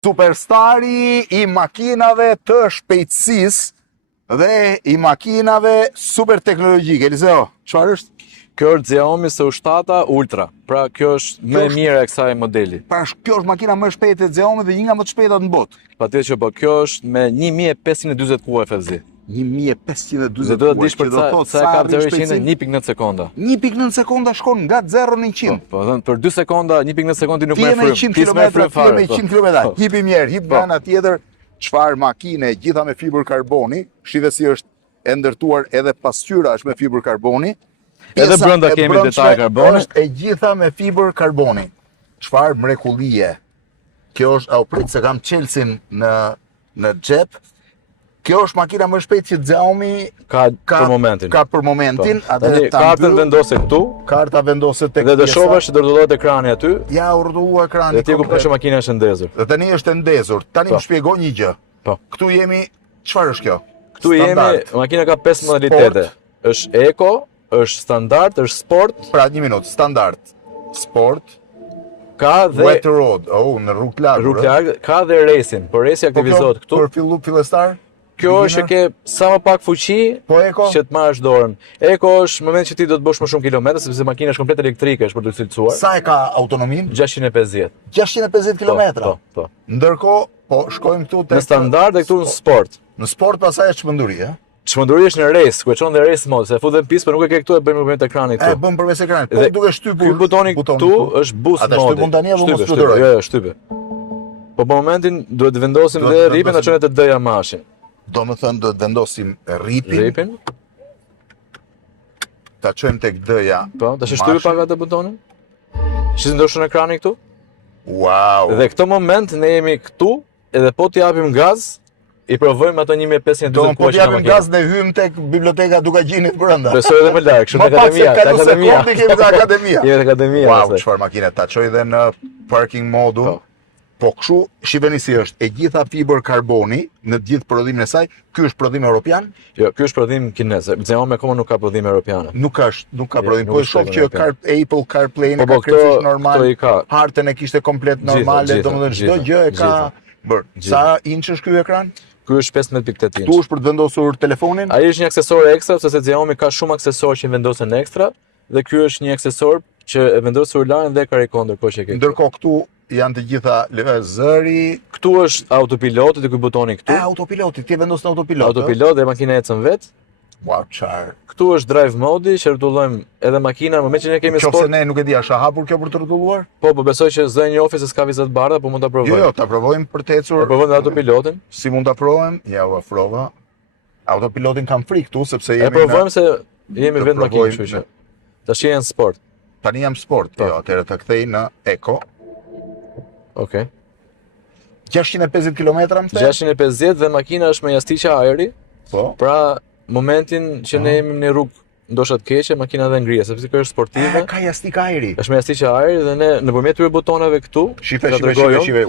Superstari i makinave të shpejtësisë dhe i makinave super teknologjike. Eliseo, çfarë është? Kjo është Xiaomi SU7 Ultra. Pra kjo është më e mira e kësaj modeli. Pra kjo është makina më e shpejtë e Xiaomi dhe një nga më të shpejtat në botë. Patjetër që po, kjo është me 1540 kuaj FSI. 1540 Dhe do të dish për sa e ka 0-100 1.9 sekonda. 1.9 sekonda shkon nga 0 në 100. Po, për 2 sekonda 1.9 sekonda nuk merr frymë. Ti me 100 km, hipi mirë, hip nga ana tjetër. Çfarë makine, gjitha me fibër karboni, shive si është e ndërtuar edhe pasqyra është me fibër karboni. Edhe brenda kemi detaj karboni. Është e gjitha me fibër karboni. Çfarë mrekullie. Kjo është au prit se kam Chelsea në xhep. Kjo është makina më shpejt që Xiaomi ka për momentin. Ka për momentin, atë kartën vendose këtu. Karta vendose tek pjesa. Dhe dëshovesh që rrotullohet ekrani aty. Ja, u rrotullua ekrani. Dhe ti kupton që makina është ndezur. Dhe tani është e ndezur. Tani më shpjegoj një gjë. Po. Këtu jemi, çfarë është kjo? Këtu jemi, makina ka 5 modalitete. Është Eco, është standard, është sport. Pra, një minutë, standard, sport, ka dhe wet road, në rrugë larg. Rrugë larg, ka dhe racing, por raci aktivizohet këtu. Për fillestar? Kjo është që ke sa më pak fuqi që të marrësh dorën. Eko është moment që ti do të bësh më shumë kilometra, sepse makina është komplet elektrike, është për të cilësuar. Sa e ka autonominë? 650. 650 kilometra? Po. Ndërkohë, po shkojmë këtu në standard dhe këtu në sport. Në sport pastaj është çmenduri, ë? Çmenduri është në race, ku e çon dhe race mode, se futet në pistë, por nuk e ke këtu, e bëjmë përmes ekranit këtu. E bën përmes ekranit. Po duke shtypur. Ky butoni këtu është boost mode. Atë shtypun tani apo mos fluturoj? Jo, shtype. Po për momentin duhet të vendosim dhe ripin ta çojmë te D-ja mashin. Do më thënë, do të vendosim ripin. Ta qojmë tek D-ja. Po, ta shtypi pak atë butonin. Shih ndoshën ekrani këtu? Wow. Dhe këtë moment ne jemi këtu, edhe po t'i japim gaz, i provojmë ato 1540 kuaj. Po t'i japim gaz dhe hym tek biblioteka Dukagjinit brenda. Besoj edhe më larg, shumë akademia, akademia. Kemi te akademia. Jemi te akademia. Wow, çfarë makine, ta çoj edhe në parking modu. Po kështu, shiheni si është, e gjitha fibër karboni në të gjithë prodhimin e saj. Ky është prodhim europian? Jo, ky është prodhim kinez. Xiaomi akoma nuk ka prodhim europian. Nuk ka prodhim. Po shoh që Apple CarPlay në krejtësisht normal. Hartën e kishte komplet normale, domethënë çdo gjë e ka bër. Sa inç është ky ekran? Ky është 15.8 inç. Tu është për të vendosur telefonin? Ai është një aksesor ekstra, sepse Xiaomi ka shumë aksesorë që vendosen ekstra, dhe ky është një aksesor që e vendos celularin dhe karikon ndërkohë që ke. Ndërkohë këtu janë të gjitha zëri. Këtu është autopiloti dhe ky butoni këtu. Autopiloti, ti vendos në autopilot. Autopilot dhe makina ecën vet. Wow, çfarë. Këtu është drive mode, që rrotullojmë edhe makina, më që ne kemi sport. Nëse ne nuk e di, është hapur kjo për të rrotulluar? Po besoj që zë një ofis s'ka vizat bardha, po mund ta provojmë. Jo, ta provojmë për të ecur. Ta provojmë autopilotin. Si mund ta provojmë? Ja, u afrova. Autopilotin kam frikë këtu sepse jemi. E provojmë se jemi vetë makinë, kështu që. Tash jemi në sport. Tani jam sport. Jo, atëherë ta kthej në Eco. Okej. 650 km më the? 650 dhe makina është me jastiqe ajri. Po. Pra, momentin që ne jemi në rrugë ndoshta të keqe, makina dhe ngrihet, sepse kjo është sportive. Ka jastik ajri. Është me jastiqe ajri dhe ne nëpërmjet këtyre butoneve këtu, shife,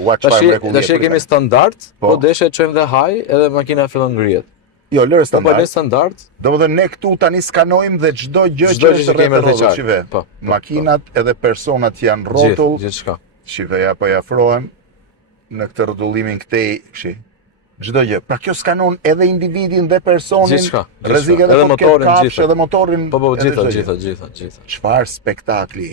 watch fire mrekullie. Tash kemi standard, po deshe të çojmë dhe high, edhe makina fillon ngrihet. Jo, lërë standard. Po standard. Domethënë ne këtu tani skanojmë dhe çdo gjë që është rreth rrotullit, shive. Makinat edhe personat që janë rrotull. Gjithçka. Shive, ja po i afrohem në këtë rrotullimin këtej, shi. Çdo gjë. Pra kjo skanon edhe individin dhe personin, rrezik edhe motorin, edhe motorin. Po, gjitha. Çfarë spektakli.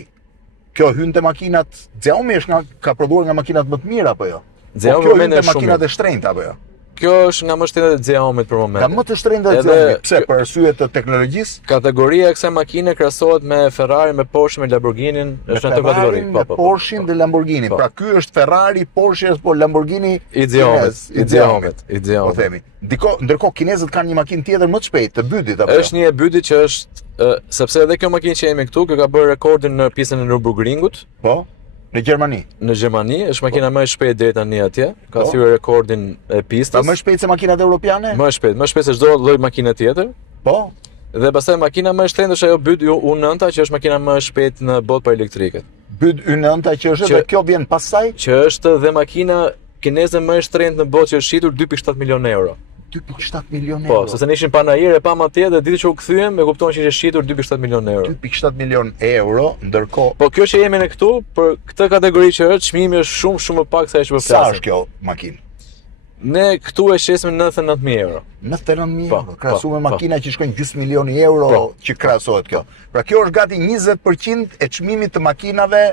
Kjo hyn te makinat, Xiaomi ka prodhuar nga makinat më të mira apo jo? Xiaomi hyn te makinat e shtrenjta apo jo? Kjo është nga më shtrenjtë e Xiaomit për momentin. Nga më të shtrenjtë e Xiaomit. Pse? Për arsye të teknologjisë? Kategoria e kësaj makine krahasohet me Ferrari, me Porsche, me Lamborghinin, është në këtë kategori. Me Porsche dhe Lamborghini. Pra ky është Ferrari, Porsche apo Lamborghini i Xiaomit. Po themi. Ndërkohë kinezët kanë një makinë tjetër më të shpejtë, të bytit apo? Është një e byti që është sepse edhe kjo makinë që jemi këtu, kjo ka bërë rekordin në pistën e Nürburgringut. Po. Në Gjermani. Në Gjermani është makina më e shpejtë deri tani atje. Ka thyer rekordin e pistës. Pra më shpejt se makinat europiane? Më shpejt se çdo lloj makine tjetër. Po. Dhe pastaj makina më e shtrenjtë është ajo Byt U9, që është makina më e shpejtë në botë për elektrikët. Byt U9 që është dhe kjo vjen pas saj? Që është dhe makina kineze më e shtrenjtë në botë që është shitur 2.7 milionë euro. 2.7 milion Po, euro. sepse ne ishim pa në ajër e pa atje dhe ditë që u kthyem e kupton që ishte shitur 2.7 milion euro. 2.7 milion euro, ndërkohë Po kjo që jemi ne këtu, për këtë kategori që është, çmimi është shumë më pak se ajo që po sa flasim. është kjo makinë? Ne këtu e shesim 99.000 euro. 99.000 Po, euro, krahasu me po, makina që shkojnë gjysmë milioni euro që krahasohet kjo. Pra kjo është gati 20% e çmimit të makinave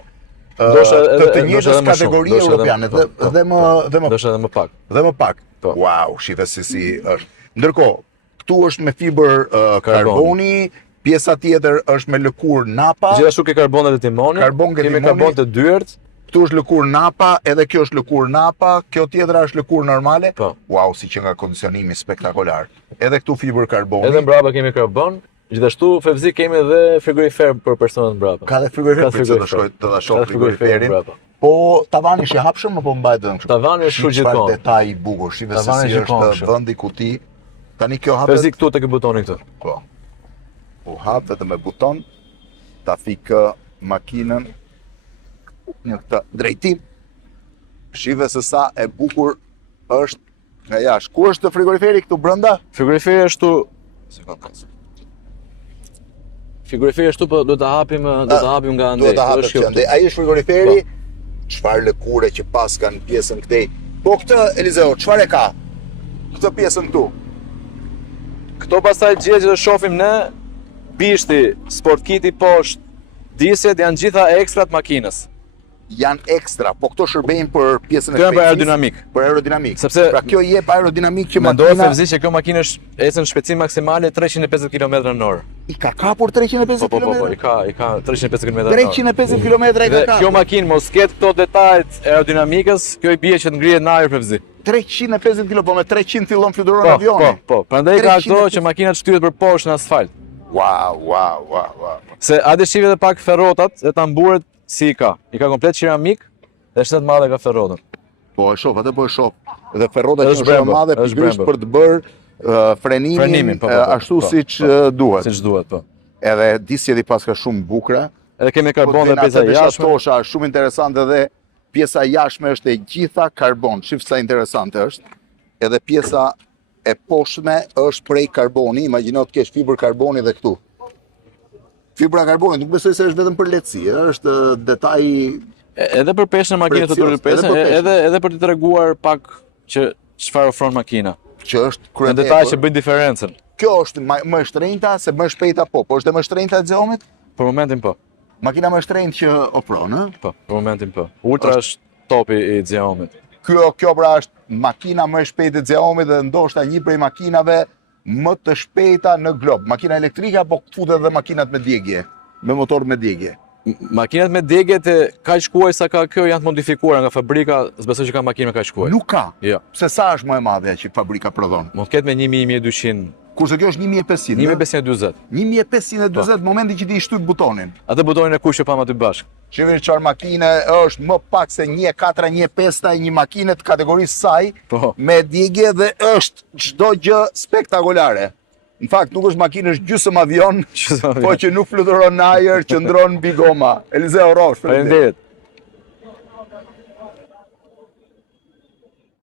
të njëjtës kategori europiane dhe më Ndoshta edhe më pak. Dhe më pak. Po. Wow, shive si është. Ndërkohë, këtu është me fiber karboni, pjesa tjetër është me lëkurë napa. Gjithashtu ke karbon dhe timoni. Kemi karbon të dyert. Këtu është lëkurë napa, edhe kjo është lëkurë napa, kjo tjetra është lëkurë normale. Po. Wow, si që nga kondicionimi spektakolar. Edhe këtu fiber karboni. Edhe mbrapa kemi karbon. Gjithashtu fevzi kemi edhe frigorifer për personat mbrapa. Ka dhe frigorifer për që të da shoh frigoriferin. Po tavani është i hapshëm apo mbahet edhe kështu? Tavani është kështu gjithmonë. Çfarë detaj i bukur, shive se si është vendi ku ti. Tani kjo hapet. Fevzi këtu tek butoni këtu. Po. U hap vetëm me buton, ta fik makinën në këtë drejtim. Shive se sa e bukur është nga jashtë. Ku është frigoriferi këtu brenda? Frigoriferi është këtu. Frigoriferi është këtu, po duhet ta hapim nga andej. Duhet ta hapim që andej. Ai është frigoriferi. Çfarë lëkure që pas kanë pjesën këtej. Po këtë Elizeo, çfarë e ka? Këtë pjesën këtu. Këto pastaj gjëra që do shohim ne, bishti, sport kiti poshtë, disjet janë gjitha ekstrat makinës. Janë ekstra, po këto shërbejnë për pjesën e shpejtësisë. Për aerodinamik. Për aerodinamik. Sepse pra kjo jep aerodinamik që mendohet fevzi që kjo makinë ecën në shpejtësi maksimale 350 km/h. I ka kapur 350 km? Po, i ka 350 km/h. 350 km i ka kapur. Kjo makinë mos ketë këto detajet aerodinamikës, kjo i bie që të ngrihet në ajër fevzi. 350 km, po me 300 fillon fluturon avioni. Po. Prandaj ka këto që makina shtyhet për poshtë në asfalt. Wow. Se a shive edhe pak ferrotat e tamburet si i ka komplet keramik dhe shtet madhe ka ferrotën. Po e shoh, atë po e shoh. Dhe ferrota që është e madhe pikërisht për të bërë frenimin ashtu siç duhet. Siç duhet, po. Edhe disjet i paska shumë bukura. Edhe kemi karbon dhe pjesa jashtme. Tosha është shumë interesante dhe pjesa jashtme është e gjitha karbon. Shif sa interesante është. Edhe pjesa e poshtme është prej karboni. Imagjino të kesh fiber karboni dhe këtu. Fibra karboni, nuk besoj se është vetëm për lehtësi, është detaj edhe për peshën e makinës të turë peshën, edhe për të treguar pak që çfarë ofron makina. Që është kryetepër. Detaj që bëjnë diferencën. Kjo është më e shtrenjta se më e shpejta po është e më shtrenjta e Xeomit? Për momentin po. Makina më e shtrenjtë që ofron, ë? Po, për momentin po. Ultra është topi i Xeomit. Kjo pra është makina më e shpejtë e Xeomit dhe ndoshta një prej makinave më të shpejta në glob. Makina elektrike apo futet edhe makinat me djegje, me motor me djegje. Makinat me djegje të kaq shkuaj sa ka kjo janë të modifikuara nga fabrika, s'besoj që ka makinë me kaq shkuaj. Nuk ka. Jo. Pse sa është më e madhe që fabrika prodhon? Mund të ketë me 1000-1200. Kurse kjo është 1500. 1540. 1540 momenti që ti i shtyp butonin. Atë butonin e kuq që pam aty bashkë. Shihni çfarë makine është më pak se 1.4, 1.5 një makinë të kategorisë saj me djegje dhe është çdo gjë spektakolare. Në fakt nuk është makinë, është gjysmë avion, po që nuk fluturon në ajër, qëndron mbi goma. Elizeo Rosh, faleminderit.